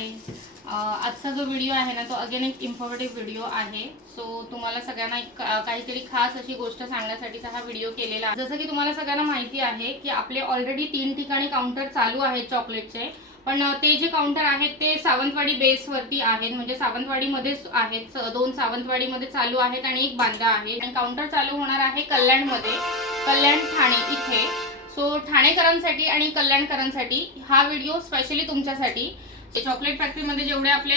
हाय. आजचा जो व्हिडिओ आहे ना तो अगेन एक इन्फॉर्मेटिव्ह व्हिडिओ आहे. सो तुम्हाला सगळ्यांना एक काहीतरी खास अशी गोष्ट सांगण्यासाठीचा हा व्हिडिओ केलेला आहे. जसं की तुम्हाला सगळ्यांना माहिती आहे की आपले ऑलरेडी 3 ठिकाणी काउंटर चालू आहेत चॉकलेटचे. पण ते जे काउंटर आहेत ते सावंतवाडी बेसवरती आहेत, म्हणजे सावंतवाडीमध्येच आहेत. 2 सावंतवाडीमध्ये चालू आहेत आणि एक बांदा आहे. आणि काउंटर चालू होणार आहे कल्याणमध्ये, कल्याण ठाणे इथे. सो ठाणेकरांसाठी आणि कल्याणकरांसाठी हा व्हिडिओ स्पेशली तुमच्यासाठी. चॉकलेट फॅक्टरीमध्ये जेवढे आपले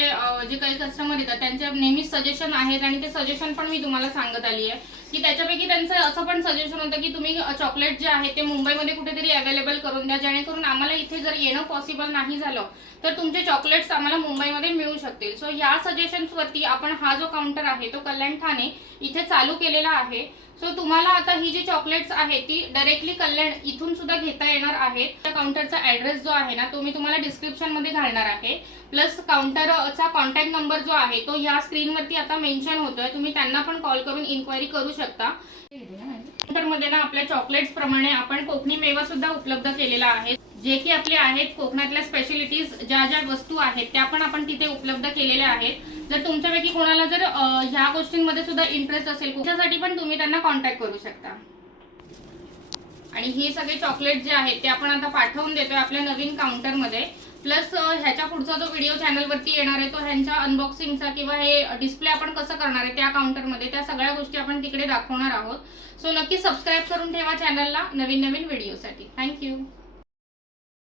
जे काही कस्टमर येतात त्यांचे नेहमीच सजेशन आहेत आणि ते सजेशन पण मी तुम्हाला सांगत आली आहे की त्याच्यापैकी त्यांचं असं पण सजेशन होतं की तुम्ही चॉकलेट जे आहे ते मुंबईमध्ये कुठेतरी अवेलेबल करून द्या, जेणेकरून आम्हाला इथे जर येणं पॉसिबल नाही झालं तर तुमचे चॉकलेट्स आम्हाला मुंबईमध्ये मिळू शकतील. सो या सजेशन्सवरती आपण हा जो काउंटर आहे तो कल्याण ठाणे इथे चालू केलेला आहे. सो तुम्हाला आता ही जी चॉकलेट्स आहेत ती डायरेक्टली कल्याण इथून सुद्धा घेता येणार आहेत. त्या काउंटरचा ॲड्रेस जो आहे ना तो मी तुम्हाला डिस्क्रिप्शनमध्ये घालणार आहे. प्लस काउंटरचा कॉन्टॅक्ट नंबर जो आहे तो या स्क्रीनवरती आता मेन्शन होतोय. तुम्ही त्यांना पण कॉल करून इन्क्वायरी करू शकता. काउंटरमध्ये ना आपल्या चॉकलेट्स प्रमाणे आपण कोकणी मेवा सुद्धा उपलब्ध केलेला आहे, जे की आपले आहेत कोकणातल्या स्पेशलिटीज ज्या ज्या वस्तू आहेत त्या पण आपण तिथे उपलब्ध केलेल्या आहेत. जर तुमच्यापैकी कोणाला जर ह्या गोष्टींमध्ये सुद्धा इंटरेस्ट असेल त्याच्यासाठी पण तुम्ही त्यांना कॉन्टॅक्ट करू शकता. आणि हे सगळे चॉकलेट जे आहेत ते आपण आता पाठवून देतोय आपल्या नवीन काउंटरमध्ये. प्लस ह्याच्या पुढचा जो व्हिडिओ चॅनलवरती येणार आहे तो ह्यांच्या अनबॉक्सिंगचा किंवा हे डिस्प्ले आपण कसं करणार आहे त्या काउंटरमध्ये, त्या सगळ्या गोष्टी आपण तिकडे दाखवणार आहोत. सो नक्की सबस्क्राईब करून ठेवा चॅनलला नवीन नवीन व्हिडिओसाठी. थँक्यू.